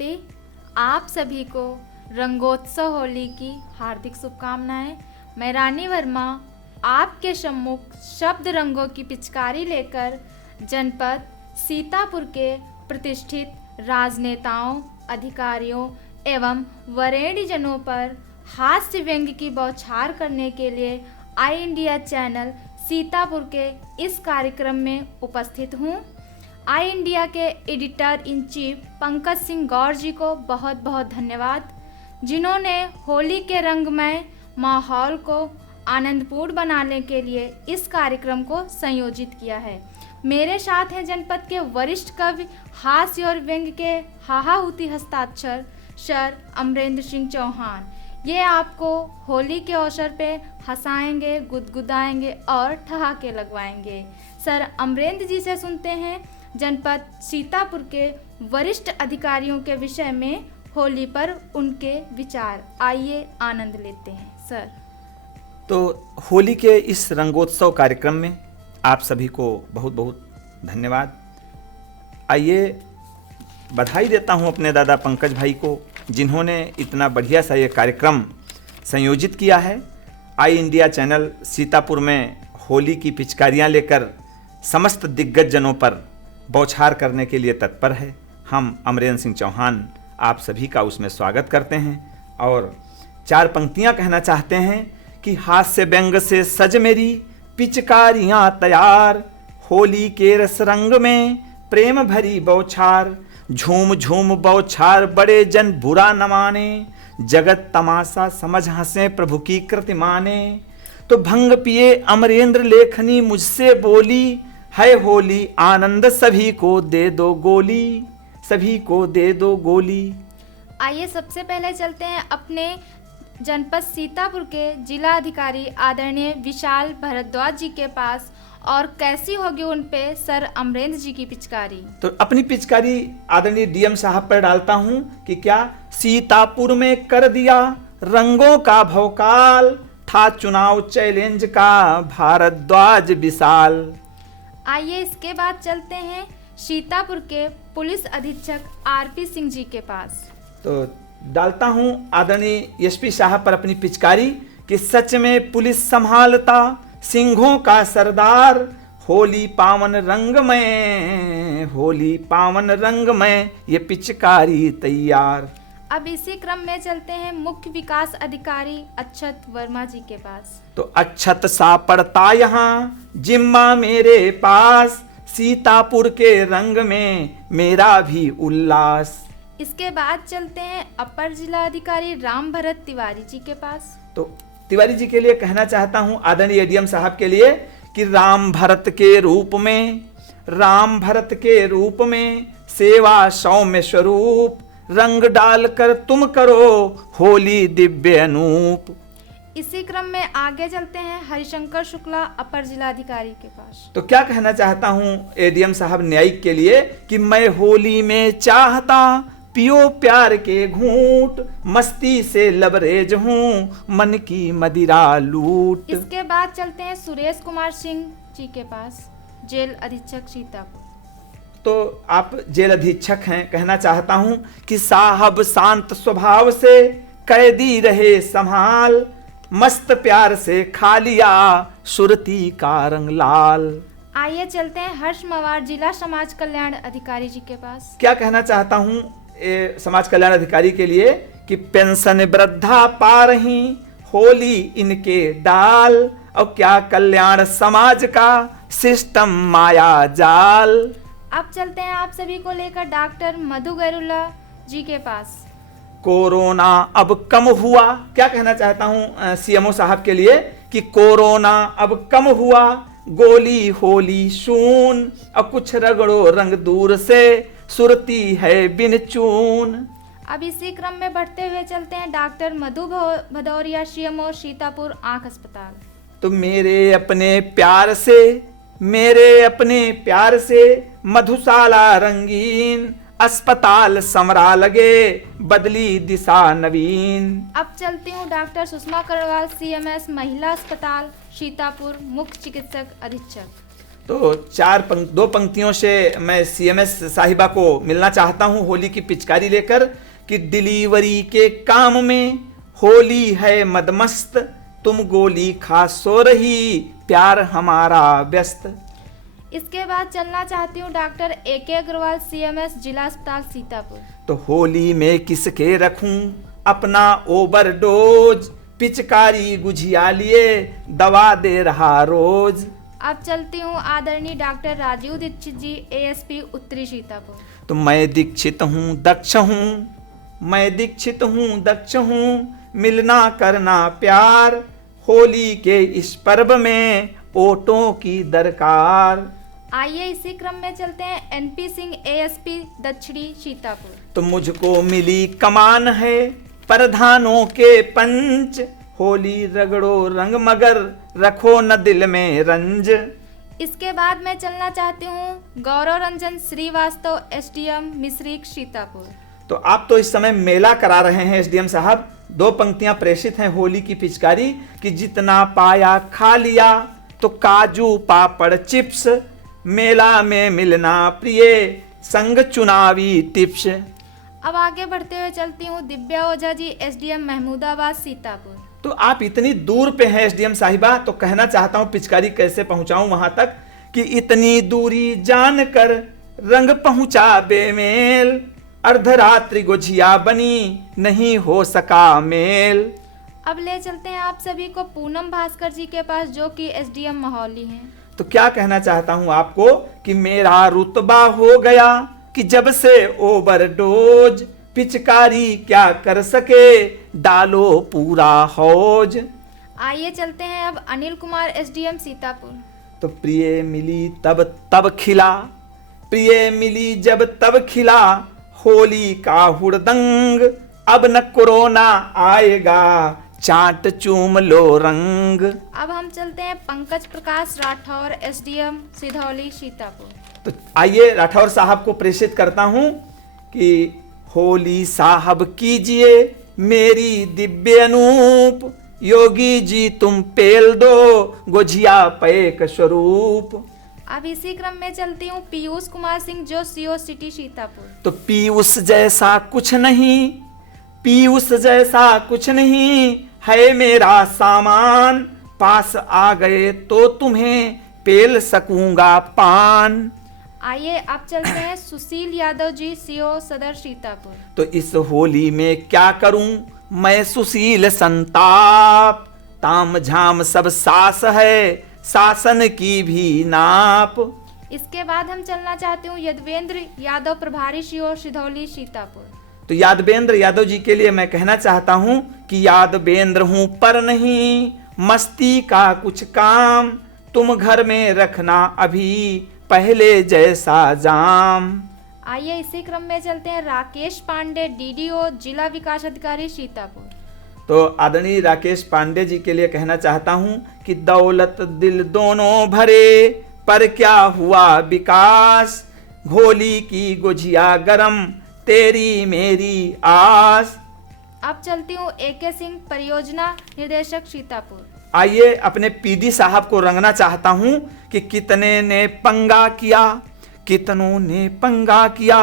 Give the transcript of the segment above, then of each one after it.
नमस्ते। आप सभी को रंगोत्सव होली की हार्दिक शुभकामनाएं। मैं रानी वर्मा आपके सम्मुख शब्द रंगों की पिचकारी लेकर जनपद सीतापुर के प्रतिष्ठित राजनेताओं, अधिकारियों एवं वरेण्य जनों पर हास्य व्यंग्य की बौछार करने के लिए आई इंडिया चैनल सीतापुर के इस कार्यक्रम में उपस्थित हूँ। आई इंडिया के editor in chief Pankaj Singh Gaur ji को बहुत बहुत धन्यवाद, जिन्होंने होली के रंगमय माहौल को आनंदपूर्ण बनाने के लिए इस कार्यक्रम को संयोजित किया है। मेरे साथ हैं जनपद के वरिष्ठ कवि, हास्य और व्यंग्य के हाहाहुती हस्ताक्षर सर अमरेंद्र सिंह चौहान। ये आपको होली के अवसर पे हंसाएंगे, गुदगुदाएंगे और ठहाके लगवाएंगे। सर अमरेंद्र जी से सुनते हैं जनपद सीतापुर के वरिष्ठ अधिकारियों के विषय में होली पर उनके विचार। आइए आनंद लेते हैं सर। तो होली के इस रंगोत्सव कार्यक्रम में आप सभी को बहुत बहुत धन्यवाद। आइए बधाई देता हूं अपने दादा पंकज भाई को, जिन्होंने इतना बढ़िया सा ये कार्यक्रम संयोजित किया है। आई इंडिया चैनल सीतापुर में होली की पिचकारियां लेकर समस्त दिग्गज जनों पर बौछार करने के लिए तत्पर है। हम अमरेंद्र सिंह चौहान आप सभी का उसमें स्वागत करते हैं और चार पंक्तियां कहना चाहते हैं कि हास्य व्यंग से सज मेरी पिचकारियां तैयार, होली के रस रंग में प्रेम भरी बौछार, झूम झूम बौछार बड़े जन बुरा न माने, जगत तमाशा समझ हंसे प्रभु की कृति माने। तो भंग पिए अमरेंद्र लेखनी मुझसे बोली, है होली आनंद सभी को दे दो गोली, सभी को दे दो गोली। आइए सबसे पहले चलते हैं अपने जनपद सीतापुर के जिला अधिकारी आदरणीय विशाल भारद्वाज जी के पास, और कैसी होगी उन पे सर अमरेंद्र जी की पिचकारी। तो अपनी पिचकारी आदरणीय डीएम साहब पर डालता हूं कि क्या सीतापुर में कर दिया रंगों का भौकाल, था चुनाव चैलेंज का भारद्वाज विशाल। आइए इसके बाद चलते हैं सीतापुर के पुलिस अधीक्षक आरपी सिंह जी के पास। तो डालता हूं आदरणीय एसपी साहब पर अपनी पिचकारी कि सच में पुलिस संभालता सिंहों का सरदार, होली पावन रंग में, होली पावन रंग में ये पिचकारी तैयार। अब इसी क्रम में चलते हैं मुख्य विकास अधिकारी अक्षत वर्मा जी के पास। तो अक्षत सा पड़ता यहाँ जिम्मा मेरे पास, सीतापुर के रंग में मेरा भी उल्लास। इसके बाद चलते हैं अपर जिला अधिकारी राम भरत तिवारी जी के पास। तो तिवारी जी के लिए कहना चाहता हूं आदरणीय एडीएम साहब के लिए कि राम भरत के रूप में, राम भरत के रूप में सेवा सौम्य स्वरूप, रंग डालकर तुम करो होली दिव्य अनूप। इसी क्रम में आगे चलते हैं हरिशंकर शुक्ला अपर जिला अधिकारी के पास। तो क्या कहना चाहता हूं एडीएम साहब न्यायिक के लिए कि मैं होली में चाहता पियो प्यार के घूंट, मस्ती से लबरेज हूँ मन की मदिरा लूट। इसके बाद चलते हैं सुरेश कुमार सिंह जी के पास, जेल अधीक्षक सीतापुर। तो आप जेल अधीक्षक हैं, कहना चाहता हूं कि साहब शांत स्वभाव से कैदी रहे संभाल, मस्त प्यार से खा लिया सुरती का रंग लाल। आइए चलते हैं हर्ष मवार जिला समाज कल्याण अधिकारी जी के पास। क्या कहना चाहता हूं समाज कल्याण अधिकारी के लिए कि पेंशन वृद्धा पा रही होली इनके डाल, और क्या कल्याण समाज का सिस्टम माया जाल। अब चलते हैं आप सभी को लेकर डॉक्टर मधु गैरुल्ला जी के पास। कोरोना अब कम हुआ, क्या कहना चाहता हूं सीएमओ साहब के लिए कि कोरोना अब कम हुआ, गोली होली शून, और कुछ रगड़ो रंग दूर से सुरती है बिन चून। अब इसी क्रम में बढ़ते हुए चलते हैं डॉक्टर मधु भदौरिया सीएमओ सीतापुर आंख अस्पताल। तो मेरे अपने प्यार से, मेरे अपने प्यार से मधुशाला रंगीन, अस्पताल समरा लगे बदली दिशा नवीन। अब चलती हूँ डॉक्टर सुषमा करवाल सीएमएस महिला अस्पताल सीतापुर मुख्य चिकित्सक अधीक्षक। तो दो पंक्तियों से मैं सीएमएस साहिबा को मिलना चाहता हूं होली की पिचकारी लेकर कि डिलीवरी के काम में होली है मदमस्त, तुम गोली खा सो रही, प्यार हमारा व्यस्त। इसके बाद चलना चाहती हूँ डॉक्टर AK अग्रवाल CMS जिला अस्पताल सीतापुर। तो होली में किसके रखूं अपना ओवरडोज, पिचकारी गुझिया लिए दवा दे रहा रोज। अब चलती हूँ आदरणीय डॉक्टर राजीव दीक्षित जी ASP उत्तरी सीतापुर। तो मैं दीक्षित हूँ दक्ष हूँ, मैं दीक्षित हूँ दक्ष हूँ, मिलना करना प्यार, होली के इस पर्व में ओटों की दरकार। आइए इसी क्रम में चलते हैं NP सिंह ASP दक्षिणी सीतापुर। तो मुझको मिली कमान है प्रधानों के पंच, होली रगड़ो रंग मगर रखो न दिल में रंज। इसके बाद मैं चलना चाहती हूँ गौरव रंजन श्रीवास्तव SDM मिश्रिक सीतापुर। तो आप तो इस समय मेला करा रहे हैं SDM साहब। दो पंक्तियां प्रेषित हैं होली की पिचकारी कि जितना पाया खा लिया, तो काजू पापड़ चिप्स, मेला में मिलना प्रिय, संग चुनावी टिप्स। अब आगे बढ़ते हुए चलती हूँ दिव्या ओझा जी SDM महमूदाबाद सीतापुर। तो आप इतनी दूर पे हैं SDM साहिबा, तो कहना चाहता हूँ पिचकारी कैसे पहुंचाऊं वहां तक कि इतनी दूरी जानकर रंग पहुंचा बेमेल, अर्धरात्रि गुझिया बनी नहीं हो सका मेल। अब ले चलते हैं आप सभी को पूनम भास्कर जी के पास जो कि SDM महोली हैं। तो क्या कहना चाहता हूं आपको कि मेरा रुतबा हो गया कि जब से ओवरडोज, पिचकारी क्या कर सके डालो पूरा हौज। आइए चलते हैं अब अनिल कुमार SDM सीतापुर। तो प्रिय मिली तब खिला, प्रिय मिली जब तब खिला, होली का हुड़दंग, अब न कोरोना आएगा, चाट चूम लो रंग। अब हम चलते हैं पंकज प्रकाश राठौर SDM सिधौली सीतापुर। तो आइए राठौर साहब को प्रेषित करता हूं कि होली साहब कीजिए मेरी दिव्य अनूप, योगी जी तुम पेल दो गुझिया पैक स्वरूप। अब इसी क्रम में चलती हूँ पीयूष कुमार सिंह जो CO सिटी सीतापुर। तो पीयूष जैसा कुछ नहीं, पीयूष जैसा कुछ नहीं है मेरा सामान, पास आ गए तो तुम्हें पेल सकूंगा पान। आइए अब चलते हैं सुशील यादव जी CO सदर सीतापुर। तो इस होली में क्या करूं मैं सुशील संताप, ताम झाम सब सास है शासन की भी नाप। इसके बाद हम चलना चाहते हूँ यदवेंद्र यादव प्रभारी CO सिधौली सीतापुर। तो यादवेंद्र यादव जी के लिए मैं कहना चाहता हूं कि यादवेंद्र हूं पर नहीं मस्ती का कुछ काम, तुम घर में रखना अभी पहले जैसा जाम। आइए इसी क्रम में चलते हैं राकेश पांडे DDO जिला विकास अधिकारी सीतापुर। तो आदरणीय राकेश पांडे जी के लिए कहना चाहता हूं कि दौलत दिल दोनों भरे पर क्या हुआ विकास, होली की गुझिया गरम तेरी मेरी आस। अब चलती हूँ AK सिंह परियोजना निर्देशक सीतापुर। आइए अपने PD साहब को रंगना चाहता हूं कि कितने ने पंगा किया, कितनों ने पंगा किया,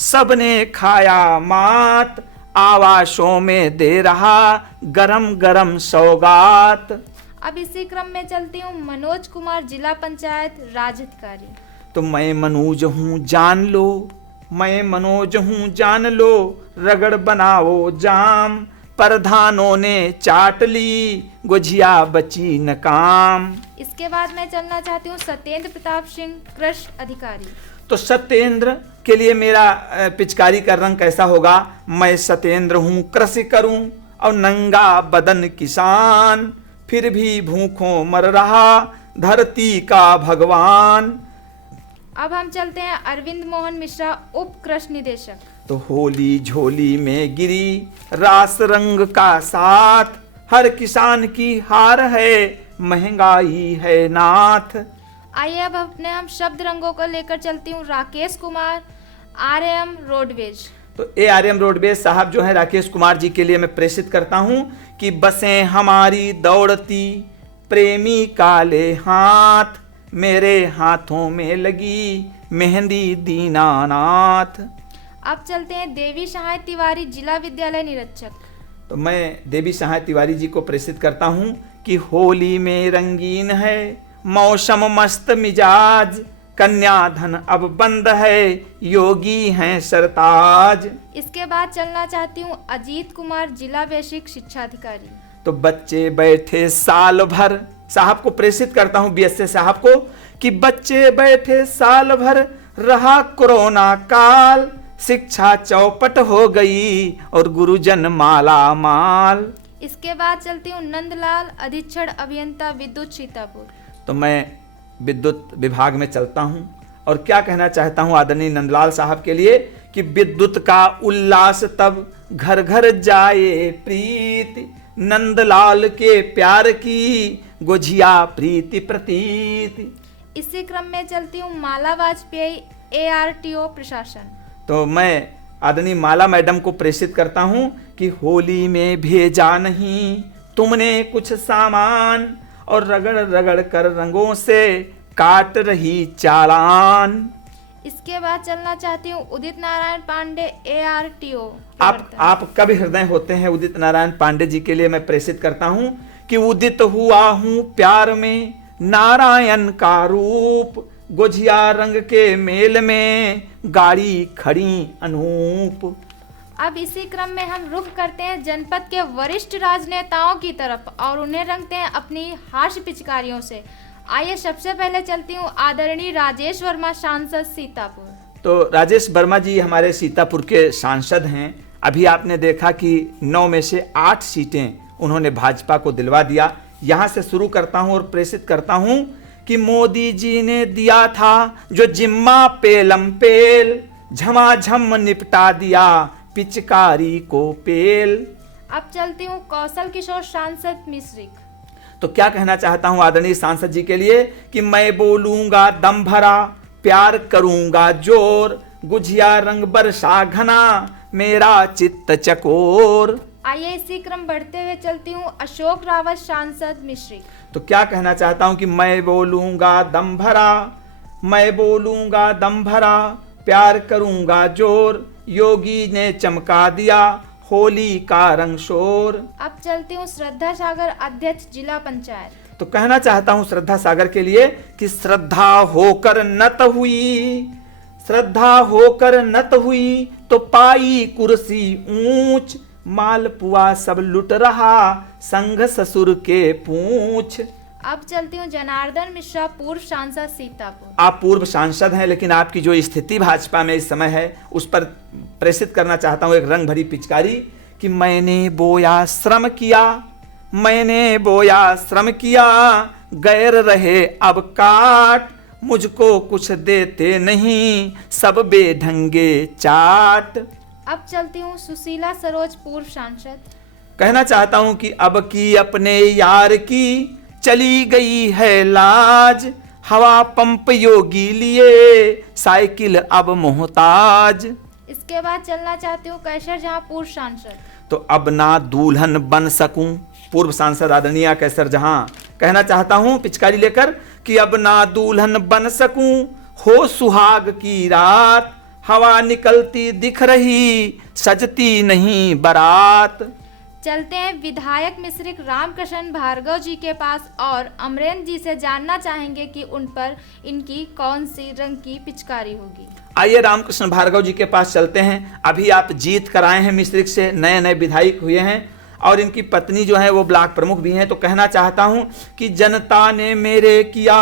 सबने खाया मात, आवासों में दे रहा गरम गरम सौगात। अब इसी क्रम में चलती हूँ मनोज कुमार जिला पंचायत राज अधिकारी। तो मैं मनोज हूँ जान लो, मैं मनोज हूँ जान लो, रगड़ बनाओ जाम, प्रधानों ने चाट ली गुझिया बची न काम। इसके बाद मैं चलना चाहती हूँ सत्येंद्र प्रताप सिंह कृषि अधिकारी। तो सत्येंद्र के लिए मेरा पिचकारी का रंग कैसा होगा, मैं सत्येंद्र हूँ कृषि करूँ और नंगा बदन किसान, फिर भी भूखों मर रहा धरती का भगवान। अब हम चलते हैं अरविंद मोहन मिश्रा उप कृषि निदेशक। तो होली झोली में गिरी रास रंग का साथ, हर किसान की हार है महंगाई है नाथ। आइए अब अपने हम शब्द रंगों को लेकर चलती हूँ राकेश कुमार RM रोडवेज। तो ARM रोडवेज साहब जो है राकेश कुमार जी के लिए मैं प्रेषित करता हूं कि बसें हमारी दौड़ती प्रेमी काले हाथ, मेरे हाथों में लगी मेहंदी दीनानाथ। अब चलते हैं देवी सहाय तिवारी जिला विद्यालय निरीक्षक। तो मैं देवी सहाय तिवारी जी को प्रेषित करता हूँ कि होली में रंगीन है मौसम मस्त मिजाज, कन्याधन अब बंद है योगी हैं सरताज। इसके बाद चलना चाहती हूँ अजीत कुमार जिला बेसिक शिक्षा अधिकारी। तो बच्चे बैठे साल भर, साहब को प्रेषित करता हूँ बीएसए साहब को कि बच्चे बैठे साल भर रहा कोरोना काल, शिक्षा चौपट हो गई और गुरुजन माला माल। इसके बाद चलती हूँ नंदलाल अधीक्षण अभियंता विद्युत सीतापुर। तो मैं विद्युत विभाग में चलता हूँ और क्या कहना चाहता हूँ आदरणीय नंदलाल साहब के लिए कि विद्युत का उल्लास तब घर घर जाए प्रीति, नंदलाल के प्यार की गुझिया प्रीति प्रतीति। इसी क्रम में चलती हूँ माला वाजपेयी ARTO प्रशासन। तो मैं आदरणीय माला मैडम को प्रेषित करता हूँ कि होली में भेजा नहीं तुमने कुछ सामान और रगड़ रगड़ कर रंगों से काट रही चालान। इसके बाद चलना चाहती हूँ उदित नारायण पांडे ARTO। आप कवि हृदय होते हैं उदित नारायण पांडे जी के लिए मैं प्रेषित करता हूँ कि उदित हुआ हूँ प्यार में नारायण का रूप, गुझिया रंग के मेल में गाड़ी खड़ी अनूप। अब इसी क्रम में हम रुख करते हैं जनपद के वरिष्ठ राजनेताओं की तरफ और उन्हें रंगते हैं अपनी हास्य पिचकारियों से। आइए सबसे पहले चलती हूँ आदरणीय राजेश वर्मा सांसद सीतापुर। तो राजेश वर्मा जी हमारे सीतापुर के सांसद हैं। अभी आपने देखा कि 9 में से 8 सीटें उन्होंने भाजपा को दिलवा दिया। यहाँ से शुरू करता हूँ और प्रेषित करता हूँ कि मोदी जी ने दिया था जो जिम्मा पेलम पेल, झमाझम निपटा दिया पिचकारी को पेल। अब चलती हूँ कौशल किशोर सांसद मिश्रिक। तो क्या कहना चाहता हूँ आदरणीय सांसद जी के लिए कि मैं बोलूंगा दम भरा प्यार करूंगा जोर, गुझिया रंग बरसा घना मेरा चित्त चकोर। आइए इसी क्रम बढ़ते हुए चलती हूँ अशोक रावत सांसद मिश्रिक। तो क्या कहना चाहता हूँ कि मैं बोलूंगा दम भरा, मैं बोलूंगा दम भरा प्यार करूंगा जोर, योगी ने चमका दिया होली का रंग शोर। अब चलती हूँ श्रद्धा सागर अध्यक्ष जिला पंचायत। तो कहना चाहता हूँ श्रद्धा सागर के लिए कि श्रद्धा होकर नत हुई, श्रद्धा होकर नत हुई तो पाई कुर्सी ऊंच, मालपुआ सब लुट रहा संग ससुर के पूंछ। अब चलती हूँ जनार्दन मिश्रा पूर्व सांसद सीतापुर। आप पूर्व सांसद हैं लेकिन आपकी जो स्थिति भाजपा में इस समय है उस पर प्रेषित करना चाहता हूँ एक रंग भरी पिचकारी कि मैंने बोया श्रम किया, मैंने बोया श्रम किया गैर रहे अब काट, मुझको कुछ देते नहीं सब बेढंगे चाट। अब चलती हूँ सुशीला सरोज पूर्व सांसद। कहना चाहता हूँ कि अब की अपने यार की चली गई है लाज, हवा पंप योगी लिए साइकिल अब मोहताज। इसके बाद चलना चाहती हूँ कैसर जहाँ पूर्व सांसद। तो अब ना दुल्हन बन सकूं, पूर्व सांसद आदरणीय कैसर जहां कहना चाहता हूं पिचकारी लेकर कि अब ना दुल्हन बन सकूं हो सुहाग की रात, हवा निकलती दिख रही सजती नहीं बारात। चलते हैं विधायक मिश्रिक रामकृष्ण भार्गव जी के पास और अमरेंद्र जी से जानना चाहेंगे कि उन पर इनकी कौन सी रंग की पिचकारी होगी। आइए रामकृष्ण भार्गव जी के पास चलते हैं। अभी आप जीत कर आए हैं मिश्रिक से, नए नए विधायक हुए हैं और इनकी पत्नी जो है वो ब्लॉक प्रमुख भी हैं। तो कहना चाहता हूं कि जनता ने मेरे किया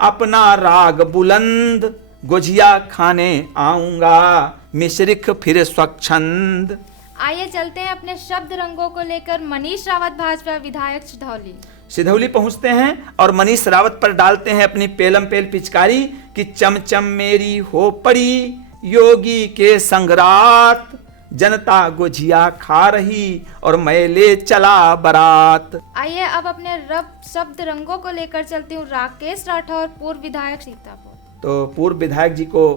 अपना राग बुलंद, गुझिया खाने आऊंगा मिश्रिक फिर स्वच्छंद। आइए चलते हैं अपने शब्द रंगों को लेकर मनीष रावत भाजपा विधायक सिधौली। सिधौली पहुंचते हैं और मनीष रावत पर डालते हैं अपनी पेलम पेल पिचकारी कि चमचम मेरी हो पड़ी योगी के संगरात, जनता गुझिया खा रही और मैं ले चला बारात। आइए अब अपने रब शब्द रंगों को लेकर चलती हूँ राकेश राठौर पूर्व विधायक सीतापुर। तो पूर्व विधायक जी को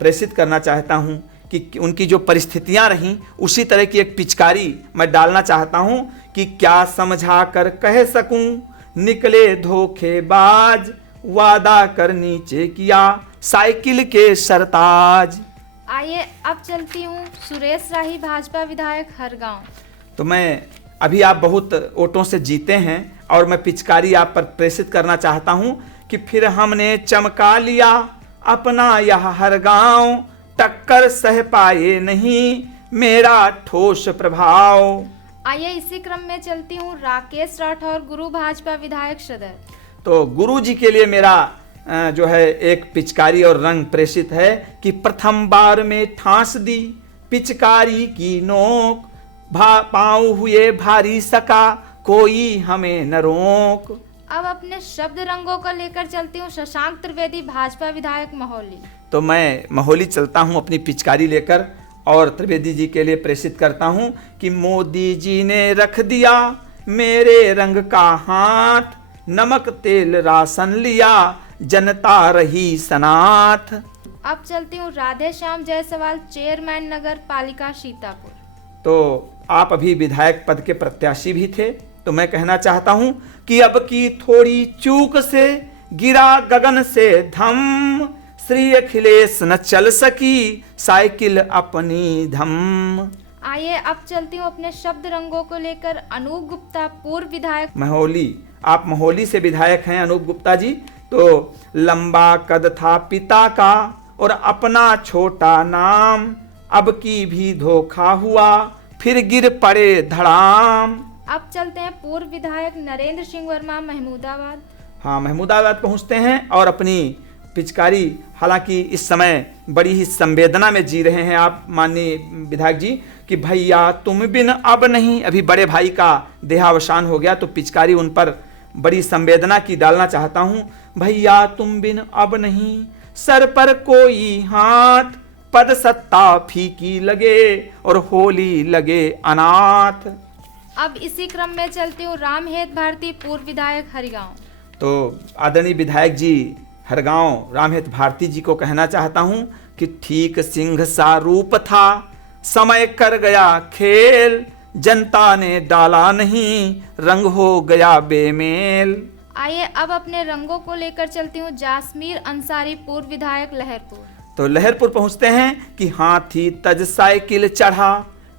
प्रेषित करना चाहता हूँ कि उनकी जो परिस्थितियां रहीं उसी तरह की एक पिचकारी मैं डालना चाहता हूं कि क्या समझा कर कह सकूं निकले धोखेबाज वादा कर नीचे किया साइकिल के सरताज। आइए अब चलती हूँ सुरेश राही भाजपा विधायक हरगांव। तो मैं अभी आप बहुत वोटों से जीते हैं और मैं पिचकारी आप पर प्रेषित करना चाहता हूं कि फिर हमने चमका लिया अपना यह हर गांव, टक्कर सह पाए नहीं मेरा ठोस प्रभाव। आइए इसी क्रम में चलती हूँ राकेश राठौर गुरु भाजपा विधायक सदर। तो गुरु जी के लिए मेरा जो है एक पिचकारी और रंग प्रेषित है कि प्रथम बार में ठांस दी पिचकारी की नोक, पाँव हुए भारी सका कोई हमें न रोक। अब अपने शब्द रंगों को लेकर चलती हूँ शशांक त्रिवेदी भाजपा विधायक महोली। तो मैं महोली चलता हूँ अपनी पिचकारी लेकर और त्रिवेदी जी के लिए प्रेषित करता हूँ कि मोदी जी ने रख दिया मेरे रंग का हाथ, नमक तेल राशन लिया जनता रही सनाथ। अब चलती हूँ राधे श्याम जायसवाल चेयरमैन नगर पालिका सीतापुर। तो आप अभी विधायक पद के प्रत्याशी भी थे, तो मैं कहना चाहता हूं कि अब की थोड़ी चूक से गिरा गगन से धम, श्री अखिलेश न चल सकी साइकिल अपनी धम। आइए अब चलती हूँ अपने शब्द रंगों को लेकर अनूप गुप्ता पूर्व विधायक महोली। आप महोली से विधायक हैं अनूप गुप्ता जी। तो लंबा कद था पिता का और अपना छोटा नाम, अब की भी धोखा हुआ फिर गिर पड़े धड़ाम। अब चलते हैं पूर्व विधायक नरेंद्र सिंह वर्मा महमूदाबाद। हाँ, महमूदाबाद पहुंचते हैं और अपनी पिचकारी, हालांकि इस समय बड़ी ही संवेदना में जी रहे हैं आप माननीय विधायक जी कि भैया तुम बिन अब नहीं, अभी बड़े भाई का देहावसान हो गया तो पिचकारी उन पर बड़ी संवेदना की डालना चाहता हूं। भैया तुम बिन अब नहीं, सर पर कोई हाथ, पद सत्ता फीकी लगे और होली लगे अनाथ। अब इसी क्रम में चलती हूँ रामहेत भारती पूर्व विधायक हरिगांव। तो आदरणीय विधायक जी हरगांव रामहेत भारती जी को कहना चाहता हूं कि ठीक सिंह सा रूप था, समय कर गया खेल, जनता ने डाला नहीं, रंग हो गया बेमेल। आइए अब अपने रंगों को लेकर चलती हूँ जासमीर अंसारी पूर्व विधायक लहरपुर। तो लहरपुर पहुंचते हैं कि हाथी तज साइकिल चढ़ा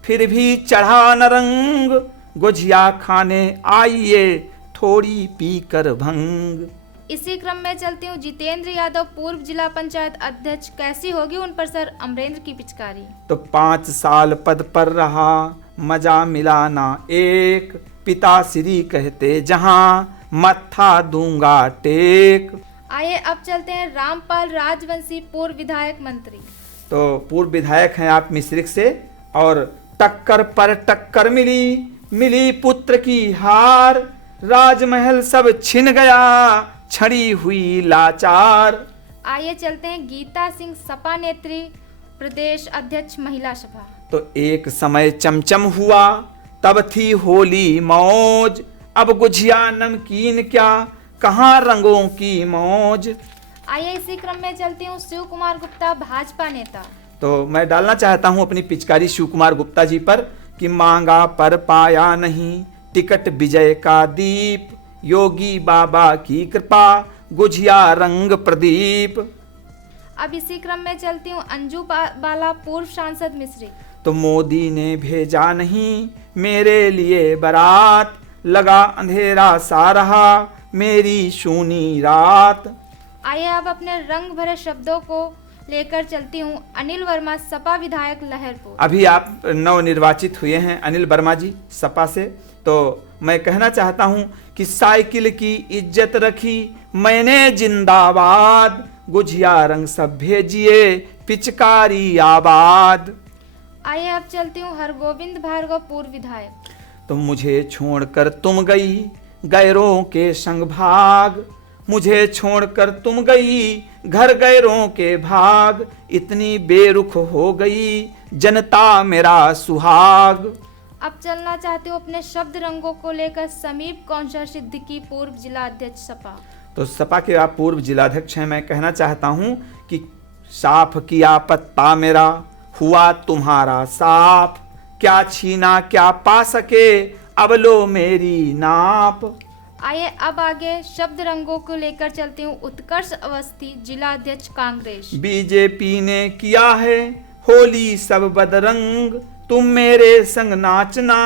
फिर भी चढ़ा न रंग, गुझिया खाने आइए थोड़ी पीकर भंग। इसी क्रम में चलती हूँ जितेंद्र यादव पूर्व जिला पंचायत अध्यक्ष, कैसी होगी उन पर सर अमरेंद्र की पिचकारी। तो 5 साल पद पर रहा मजा मिला ना एक, पिता श्री कहते जहां मत्था दूंगा टेक। आइए अब चलते हैं रामपाल राजवंशी पूर्व विधायक मंत्री। तो पूर्व विधायक हैं आप मिश्रिक से और टक्कर पर टक्कर मिली पुत्र की हार, राजमहल सब छिन गया छड़ी हुई लाचार। आइए चलते हैं गीता सिंह सपा नेत्री प्रदेश अध्यक्ष महिला सभा। तो एक समय चमचम हुआ तब थी होली मौज, अब गुझिया नमकीन क्या कहाँ रंगों की मौज। आइए इसी क्रम में चलती हूँ शिव कुमार गुप्ता भाजपा नेता। तो मैं डालना चाहता हूं अपनी पिचकारी शिव कुमार गुप्ता जी पर कि मांगा पर पाया नहीं टिकट विजय का दीप, योगी बाबा की कृपा गुझिया रंग प्रदीप। अब इसी क्रम में चलती हूँ अंजू बाला पूर्व सांसद मिश्री। तो मोदी ने भेजा नहीं मेरे लिए बारात, लगा अंधेरा सा रहा मेरी सूनी रात। आइए अब अपने रंग भरे शब्दों को लेकर चलती हूँ अनिल वर्मा सपा विधायक लहरपुर। अभी आप नवनिर्वाचित हुए हैं अनिल वर्मा जी सपा से, तो मैं कहना चाहता हूं कि साइकिल की इज्जत रखी मैंने जिंदाबाद, गुझिया रंग सब भेजिए पिचकारी आबाद। आइए अब चलती हूँ हरगोविंद भार्गव पूर्व विधायक। तो मुझे छोड़कर तुम गई गैरों के संग भाग, मुझे छोड़कर तुम गई घर गैरों के भाग, इतनी बेरुख हो गई जनता मेरा सुहाग। अब चलना चाहती हूँ अपने शब्द रंगों को लेकर समीप कौशल सिद्दीकी पूर्व जिला अध्यक्ष सपा। तो सपा के आप पूर्व जिलाध्यक्ष हैं, मैं कहना चाहता हूं कि साफ किया पत्ता मेरा हुआ तुम्हारा साफ, क्या छीना क्या पा सके अब लो मेरी नाप। आइए अब आगे शब्द रंगों को लेकर चलती हूँ। उत्कर्ष अवस्थी, जिला अध्यक्ष कांग्रेस। बीजेपी ने किया है होली सब बदरंग, तुम मेरे संग नाचना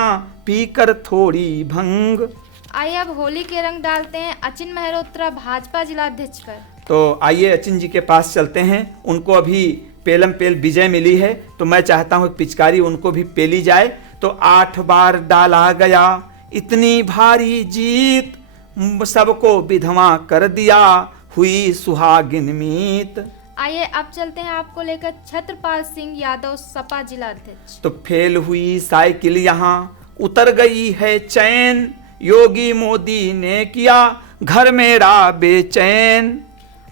पीकर थोड़ी भंग। आइए अब होली के रंग डालते हैं अचिन मेहरोत्रा, भाजपा जिला अध्यक्ष पर। तो आइए अचिन जी के पास चलते हैं। उनको अभी पेलम पेल विजय मिली है, तो मैं चाहता हूँ पिचकारी उनको भी पेली जाए। तो 8 बार डाला गया इतनी भारी जीत, सबको विधवा कर दिया हुई सुहागिन मीत। आइए अब चलते हैं आपको लेकर छत्रपाल सिंह यादव, सपा जिला अध्यक्ष। तो फेल हुई साइकिल यहाँ उतर गई है चैन, योगी मोदी ने किया घर मेरा बेचैन।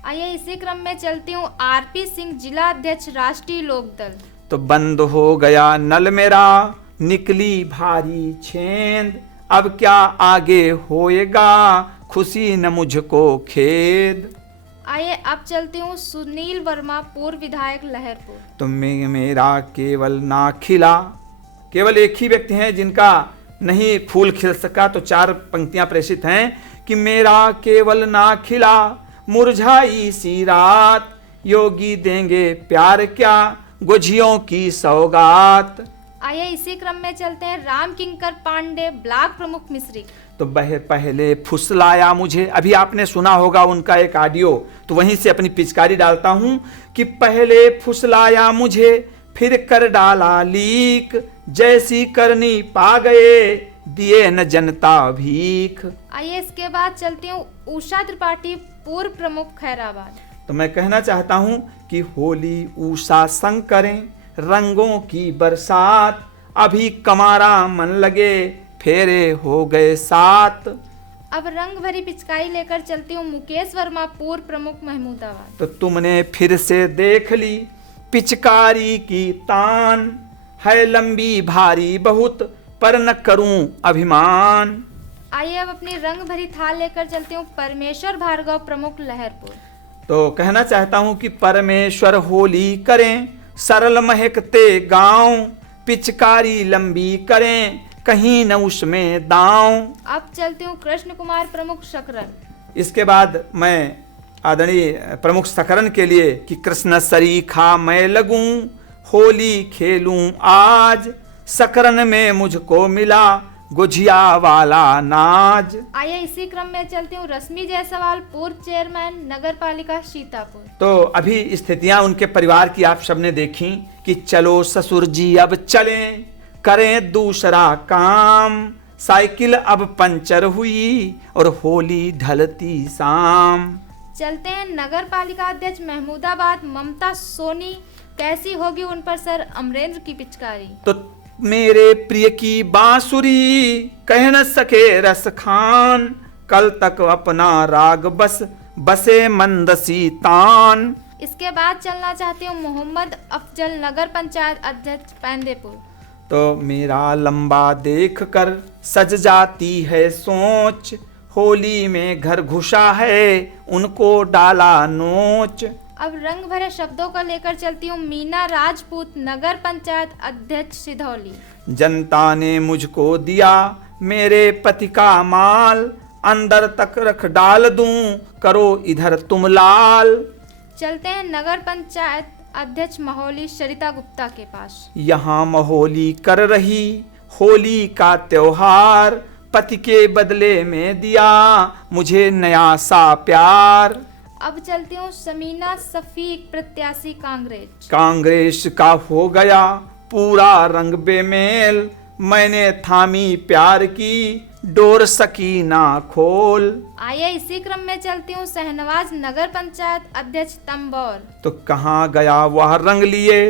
आइए इसी क्रम में चलती हूँ आरपी सिंह, जिला अध्यक्ष राष्ट्रीय लोकदल। तो बंद हो गया नल मेरा, निकली भारी छेंद, अब क्या आगे होएगा खुशी न मुझको खेद। आइए अब चलती हूँ सुनील वर्मा, पूर्व विधायक लहरपुर। तो मेरा केवल ना खिला, केवल एक ही व्यक्ति हैं जिनका नहीं फूल खिल सका। तो 4 पंक्तियां प्रेषित हैं कि मेरा केवल ना खिला मुरझाई सी रात, योगी देंगे प्यार क्या गुझियों की सौगात। आइए इसी क्रम में चलते हैं राम किंकर पांडे, ब्लॉक प्रमुख मिश्रिक। तो पहले फुसलाया मुझे, अभी आपने सुना होगा उनका एक ऑडियो, तो वहीं से अपनी पिचकारी डालता हूं कि पहले फुसलाया मुझे फिर कर डाला लीक, जैसी करनी पा गए दिए न जनता भीख। आइए इसके बाद चलती हूँ उषा त्रिपाठी, पूर्व प्रमुख खैराबाद। तो मैं कहना चाहता हूं कि होली उषा संग करें रंगों की बरसात, अभी कमारा मन लगे फेरे हो गए 7। अब रंग भरी पिचकारी लेकर चलती हूँ मुकेश वर्मा, पूर्व प्रमुख महमूदाबाद। तो तुमने फिर से देख ली पिचकारी की तान, है लंबी भारी बहुत पर न करूं अभिमान। आइए अब अपनी रंग भरी थाल लेकर चलती हूँ परमेश्वर भार्गव, प्रमुख लहरपुर। तो कहना चाहता हूं कि परमेश्वर होली करें सरल महकते गांव, पिचकारी लंबी करें कहीं न उसमें दांव। अब चलती हूँ कृष्ण कुमार, प्रमुख शकरन। इसके बाद मैं आदरणीय प्रमुख सकरन के लिए कि कृष्ण सरीखा मैं लगूं होली खेलूं आज, सकरन में मुझको मिला गुझिया वाला नाज। आइए इसी क्रम में चलती हूँ रश्मि जायसवाल, पूर्व चेयरमैन नगर पालिका सीतापुर। तो अभी स्थितियां उनके परिवार की आप सबने देखी कि चलो ससुर जी अब चलें करें दूसरा काम, साइकिल अब पंचर हुई और होली ढलती शाम। चलते हैं नगर पालिका अध्यक्ष महमूदाबाद, ममता सोनी, कैसी होगी उन पर सर अमरेंद्र की पिचकारी। तो मेरे प्रिय की बांसुरी कह न सके रस खान, कल तक अपना राग बसे मंदसी तान। इसके बाद चलना चाहती हूँ मोहम्मद अफजल, नगर पंचायत अध्यक्ष पैंदेपुर। तो मेरा लंबा देख कर सज जाती है सोच, होली में घर घुसा है उनको डाला नोच। अब रंग भरे शब्दों को लेकर चलती हूँ मीना राजपूत, नगर पंचायत अध्यक्ष सिधौली। जनता ने मुझको दिया मेरे पति का माल, अंदर तक रख डाल दूं करो इधर तुम लाल। चलते हैं नगर पंचायत अध्यक्ष महोली सरिता गुप्ता के पास। यहाँ महोली कर रही होली का त्योहार, पति के बदले में दिया मुझे नया सा प्यार। अब चलती हूँ समीना सफीक, प्रत्याशी कांग्रेस। कांग्रेस का हो गया पूरा रंग बेमेल, मैंने थामी प्यार की डोर सकीना खोल। आइए इसी क्रम में चलती हूँ शहनवाज, नगर पंचायत अध्यक्ष तंबौर। तो कहाँ गया वह रंग लिए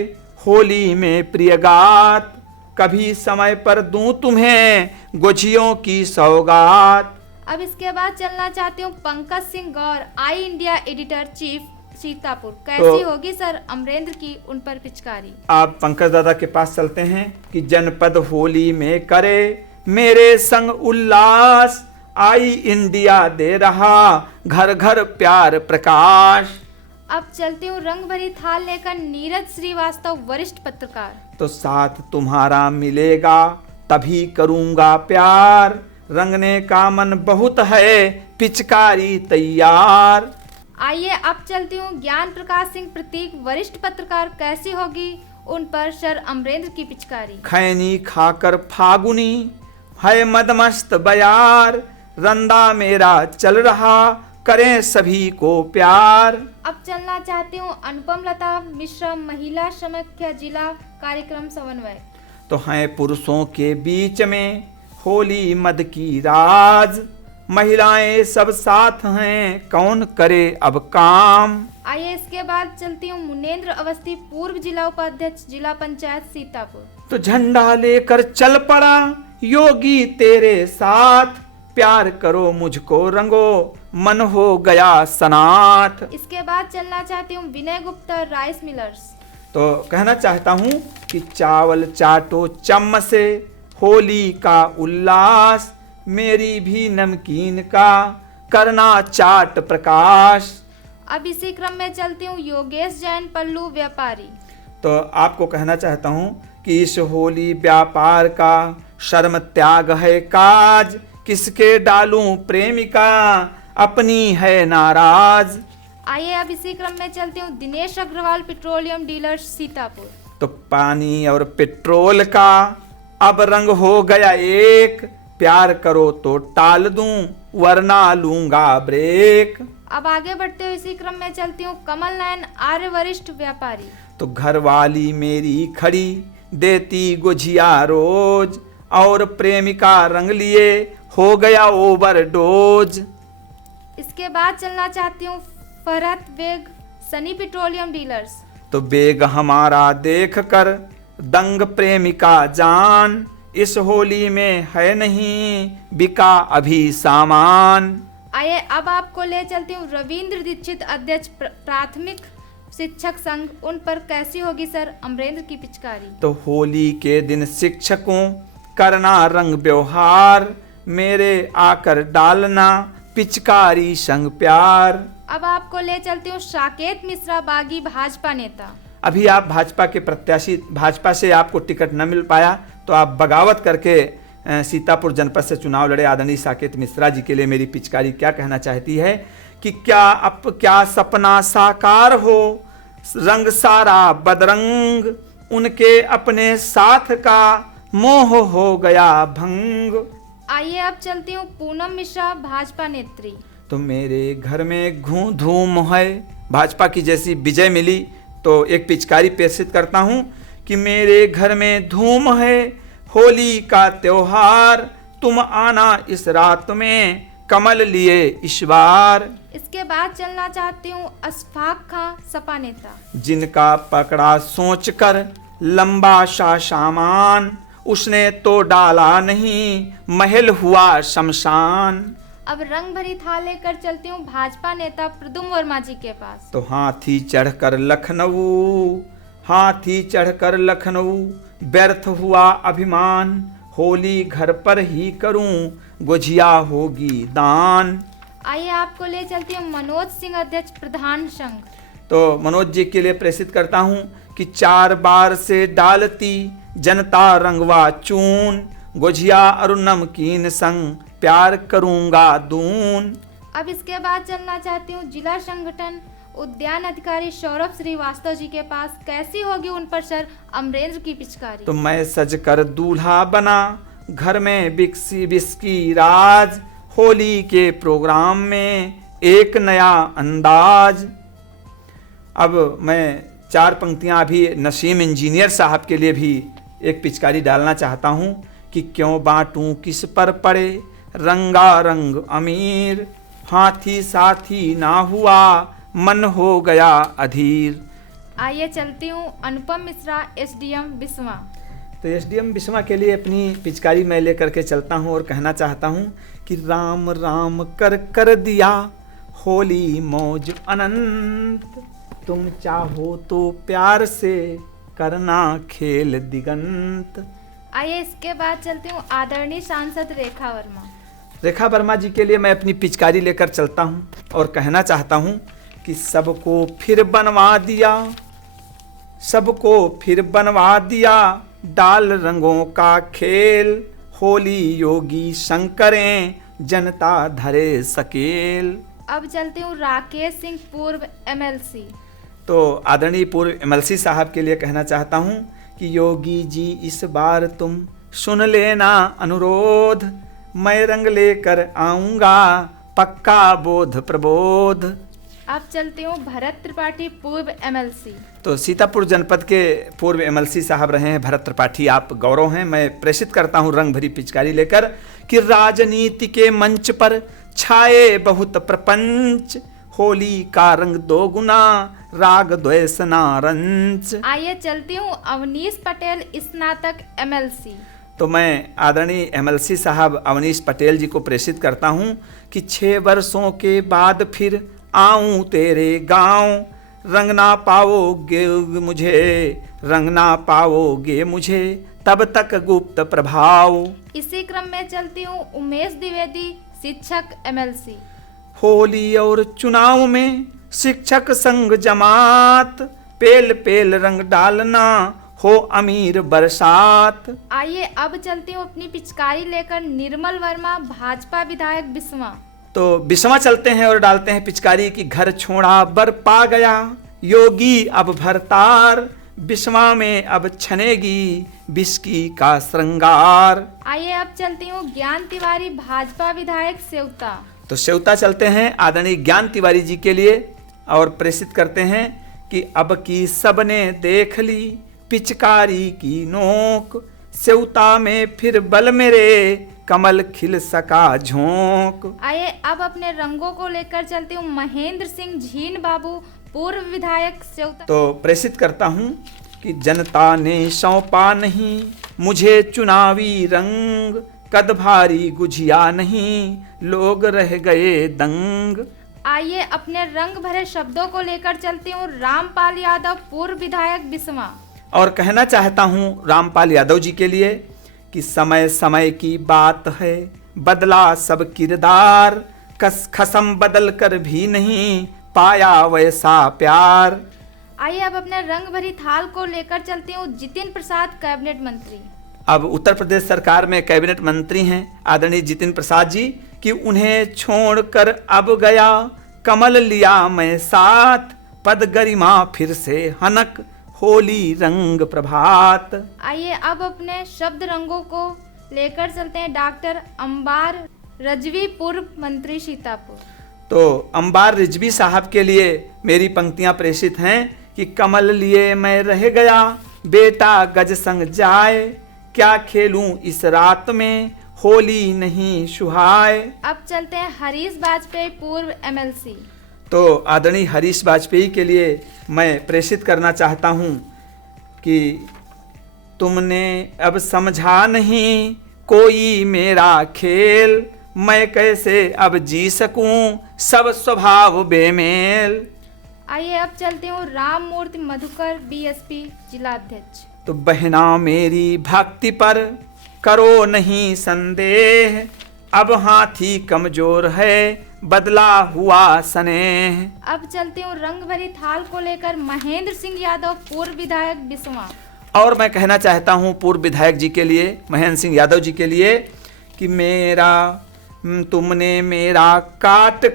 होली में प्रियगात, कभी समय पर दूं तुम्हें गुझियों की सौगात। अब इसके बाद चलना चाहती हूँ पंकज सिंह गौर, आई इंडिया एडिटर चीफ सीतापुर, कैसी होगी सर अमरेंद्र की उन पर पिचकारी। आप पंकज दादा के पास चलते हैं कि जनपद होली में करे मेरे संग उल्लास, आई इंडिया दे रहा घर घर प्यार प्रकाश। अब चलती हूँ रंग भरी थाल लेकर नीरज श्रीवास्तव, वरिष्ठ पत्रकार। तो साथ तुम्हारा मिलेगा तभी करूंगा प्यार, रंगने का मन बहुत है, पिचकारी तैयार। आइए अब चलती हूँ ज्ञान प्रकाश सिंह प्रतीक वरिष्ठ पत्रकार कैसी होगी उन पर सर अमरेंद्र की पिचकारी। खैनी खाकर फागुनी है मदमस्त बयार, रंदा मेरा चल रहा करें सभी को प्यार। अब चलना चाहती हूँ अनुपम लता मिश्रा महिला समाख्या जिला कार्यक्रम समन्वय। तो हैं पुरुषों के बीच में होली मद की राज, महिलाएं सब साथ हैं कौन करे अब काम। आइए इसके बाद चलती हूँ मुनेन्द्र अवस्थी पूर्व जिला उपाध्यक्ष जिला पंचायत सीतापुर। तो झंडा लेकर चल पड़ा योगी तेरे साथ, प्यार करो मुझको रंगो मन हो गया सनाथ। इसके बाद चलना चाहती हूँ विनय गुप्ता राइस मिलर्स। तो कहना चाहता हूँ कि चावल चाटो चम्मच से होली का उल्लास, मेरी भी नमकीन का करना चाट प्रकाश। अब इसी क्रम में चलती हूँ योगेश जैन पल्लू व्यापारी। तो आपको कहना चाहता हूँ कि इस होली व्यापार का शर्म त्याग है काज, किसके डालूं प्रेमिका अपनी है नाराज। आइए अब इसी क्रम में चलती हूँ दिनेश अग्रवाल पेट्रोलियम डीलर्स सीतापुर। तो पानी और पेट्रोल का अब रंग हो गया एक, प्यार करो तो टाल दूं वरना लूंगा ब्रेक। अब आगे बढ़ते हुए इसी क्रम में चलती हूँ कमल नयन आर्य वरिष्ठ व्यापारी। तो घर वाली मेरी खड़ी देती गुझिया रोज, और प्रेमिका रंग लिए हो गया ओवरडोज। इसके बाद चलना चाहती हूँ Farhat Baig Sunny Petroleum Dealers. तो बेग हमारा देख कर दंग प्रेमिका जान, इस होली में है नहीं बिका अभी सामान। आइए अब आपको ले चलती हूँ रविंद्र दीक्षित अध्यक्ष प्राथमिक शिक्षक संघ, उन पर कैसी होगी सर अमरेंद्र की पिचकारी। तो होली के दिन शिक्षकों करना रंग व्यवहार, मेरे आकर डालना पिचकारी संग प्यार। अब आपको ले चलती हूँ साकेत मिश्रा बागी भाजपा नेता। अभी आप भाजपा के प्रत्याशी, भाजपा से आपको टिकट न मिल पाया तो आप बगावत करके सीतापुर जनपद से चुनाव लड़े। आदरणीय साकेत मिश्रा जी के लिए मेरी पिचकारी क्या कहना चाहती है कि क्या सपना साकार हो, रंग सारा बदरंग, उनके अपने साथ का मोह हो गया भंग। आइए अब चलती हूँ पूनम मिश्रा भाजपा नेत्री। तो मेरे घर में धूम है, भाजपा की जैसी विजय मिली तो एक पिचकारी प्रेषित करता हूँ कि मेरे घर में धूम है, होली का त्योहार, तुम आना इस रात में कमल लिए इस बार। इसके बाद चलना चाहती हूँ अशफाक खां सपा नेता। जिनका पकड़ा सोचकर लंबा सा सामान, उसने तो डाला नहीं महल हुआ शमशान। अब रंग भरी थाल लेकर चलती हूँ भाजपा नेता प्रदुम वर्मा जी के पास। तो हाथी चढ़कर लखनऊ, हाथी चढ़कर लखनऊ, व्यर्थ हुआ अभिमान, होली घर पर ही करूं गुझिया होगी दान। आइए आपको ले चलती हूँ मनोज सिंह अध्यक्ष प्रधान संघ। तो मनोज जी के लिए प्रेषित करता हूं कि 4 बार से डालती जनता रंगवा चून, गुझिया और नमकीन संग प्यार करूंगा दून। अब इसके बाद चलना चाहती हूँ जिला संगठन उद्यान अधिकारी सौरभ श्रीवास्तव जी के पास, कैसी होगी उन पर सर अमरेंद्र की पिचकारी। तो मैं सज कर दूल्हा बना, घर में बिक्सी बिस्की राज, होली के प्रोग्राम में एक नया अंदाज। अब मैं 4 पंक्तियां अभी नसीम इंजीनियर साहब के लिए भी एक पिचकारी डालना चाहता हूं कि क्यों बांटूं किस पर पड़े रंगा रंग अमीर, हाथी साथी ना हुआ मन हो गया अधीर। आइए चलती हूँ अनुपम मिश्रा एसडीएम बिस्वा। तो एसडीएम बिस्वा के लिए अपनी पिचकारी मैं लेकर के चलता हूँ और कहना चाहता हूँ कि राम राम कर दिया होली मौज अनंत, तुम चाहो तो प्यार से करना खेल दिगंत। आइए इसके बाद चलती हूँ आदरणीय सांसद रेखा वर्मा। रेखा वर्मा जी के लिए मैं अपनी पिचकारी लेकर चलता हूँ और कहना चाहता हूँ कि सबको फिर बनवा दिया, सबको फिर बनवा दिया डाल रंगों का खेल, होली योगी शंकरें जनता धरे सकेल। अब चलती हूँ राकेश सिंह, पूर्व MLC। तो आदरणीय पूर्व MLC साहब के लिए कहना चाहता हूँ कि योगी जी इस बार तुम सुन लेना अनुरोध, मैं रंग लेकर आऊँगा पक्का बोध प्रबोध। अब चलती हूँ भरत त्रिपाठी, पूर्व MLC। तो सीतापुर जनपद के पूर्व MLC साहब रहे हैं भरत त्रिपाठी, आप गौरव हैं। मैं प्रेषित करता हूं रंग भरी पिचकारी लेकर कि राजनीति के मंच पर छाए बहुत प्रपंच, होली का रंग दो गुना राग द्वेष ना रंच। आइए चलती हूँ अवनीश पटेल, स्नातक MLC। तो मैं आदरणीय MLC साहब अवनीश पटेल जी को प्रेषित करता हूं कि 6 वर्षों के बाद फिर आऊं तेरे गांव, रंग ना पाओगे मुझे, रंग ना पाओगे मुझे, तब तक गुप्त प्रभाव। इसी क्रम में चलती हूँ उमेश द्विवेदी, शिक्षक MLC। होली और चुनाव में शिक्षक संग जमात, पेल पेल रंग डालना हो अमीर बरसात। आइए अब चलती हूँ अपनी पिचकारी लेकर निर्मल वर्मा, भाजपा विधायक बिस्वा। तो बिस्वा चलते हैं और डालते हैं पिचकारी की घर छोड़ा बर पा गया, योगी अब भरतार, बिस्वा में अब छनेगी बिस्की का श्रृंगार। आइए अब चलती हूँ ज्ञान तिवारी, भाजपा विधायक सेवता। तो सेवता चलते हैं आदरणीय ज्ञान तिवारी जी के लिए और प्रेषित करते हैं कि अब की सबने देख ली पिचकारी की नोक, सेवता में फिर बल मेरे कमल खिल सका झोंक। आइए अब अपने रंगों को लेकर चलती हूँ महेंद्र सिंह झीन बाबू, पूर्व विधायक सेवता। तो प्रेषित करता हूँ कि जनता ने सौंपा नहीं मुझे चुनावी रंग, कद भारी गुझिया नहीं लोग रह गए दंग। आइए अपने रंग भरे शब्दों को लेकर चलती हूँ रामपाल यादव, पूर्व विधायक बिस्वा। और कहना चाहता हूँ रामपाल यादव जी के लिए कि समय समय की बात है, बदला सब किरदार, खसम बदल कर भी नहीं पाया वैसा प्यार। आइए अब अपने रंग भरी थाल को लेकर चलती हूँ जितिन प्रसाद, कैबिनेट मंत्री। अब उत्तर प्रदेश सरकार में कैबिनेट मंत्री हैं आदरणीय जितिन प्रसाद जी कि उन्हें छोड़कर अब गया कमल लिया मैं साथ, पद गरिमा फिर से हनक होली रंग प्रभात। आइए अब अपने शब्द रंगों को लेकर चलते हैं डॉक्टर अंबार रजवी, पूर्व मंत्री सीतापुर। तो अंबार रिजवी साहब के लिए मेरी पंक्तियां प्रेषित हैं कि कमल लिए मैं रह गया बेटा गज संग जाए, क्या खेलूं इस रात में होली नहीं सुहाए। अब चलते हैं हरीश वाजपेयी, पूर्व MLC। तो आदरणीय हरीश वाजपेयी के लिए मैं प्रेषित करना चाहता हूँ कि तुमने अब समझा नहीं कोई मेरा खेल, मैं कैसे अब जी सकूं सब स्वभाव बेमेल। आइए अब चलते हूँ राम मूर्ति मधुकर, BSP जिलाध्यक्ष। तो बहना मेरी भक्ति पर करो नहीं संदेह, अब हाथी कमजोर है बदला हुआ स्नेह। अब चलती हूँ रंग भरी थाल को लेकर महेंद्र सिंह यादव, पूर्व विधायक बिस्वा। और मैं कहना चाहता हूँ पूर्व विधायक जी के लिए, महेंद्र सिंह यादव जी के लिए कि मेरा तुमने मेरा काट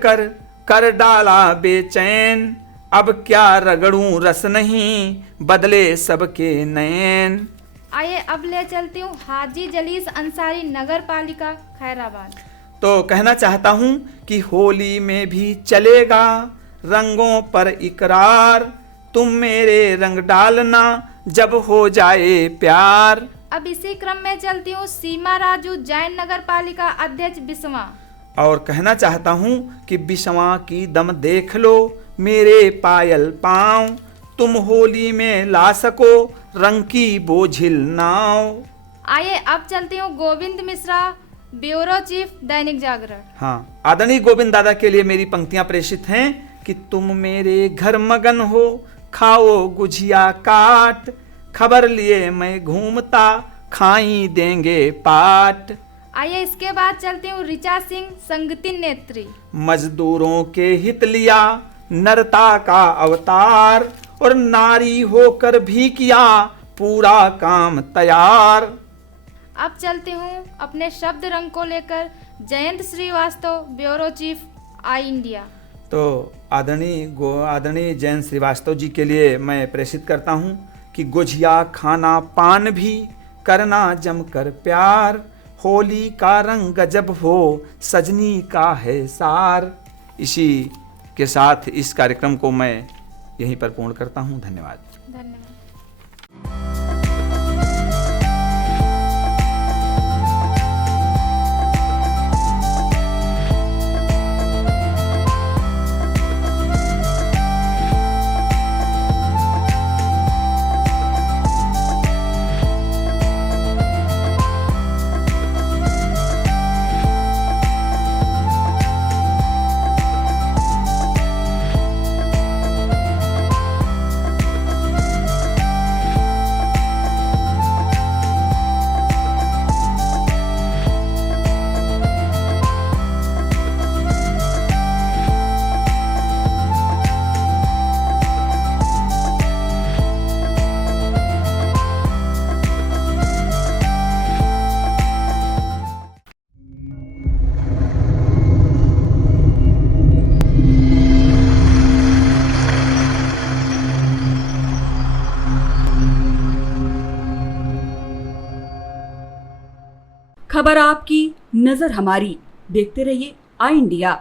कर डाला बेचैन, अब क्या रगड़ूं रस नहीं बदले सबके नैन। आइए अब ले चलती हूँ हाजी जलीस अंसारी, नगर पालिका खैराबाद। तो कहना चाहता हूँ कि होली में भी चलेगा रंगों पर इकरार, तुम मेरे रंग डालना जब हो जाए प्यार। अब इसी क्रम में चलती हूँ सीमा राजू, जैन नगर पालिका अध्यक्ष बिस्वा। और कहना चाहता हूँ कि बिस्वा की दम देख लो मेरे पायल पाँव, तुम होली में ला सको रंग की बोझिल नाव। आइए अब चलती हूँ गोविंद मिश्रा, ब्यूरो चीफ, दैनिक जागरण। हाँ, आदरणीय गोविंद दादा के लिए मेरी पंक्तियां प्रेषित हैं कि तुम मेरे घर मगन हो खाओ गुझिया काट, खबर लिए मैं घूमता खाई देंगे पाट। आइए इसके बाद चलती हूँ ऋचा सिंह, संगति नेत्री। मजदूरों के हित लिया नरता का अवतार, और नारी होकर भी किया पूरा काम तैयार। अब चलती हूँ अपने शब्द रंग को लेकर जयंत श्रीवास्तव, ब्यूरो चीफ, आई इंडिया। तो आदरणीय जयंत श्रीवास्तव जी के लिए मैं प्रेषित करता हूँ कि गुझिया खाना पान भी करना जमकर प्यार, होली का रंग गजब हो सजनी का है सार। इसी के साथ इस कार्यक्रम को मैं यहीं पर पूर्ण करता हूँ। धन्यवाद। धन्यवाद। खबर आपकी, नजर हमारी। देखते रहिए आई इंडिया।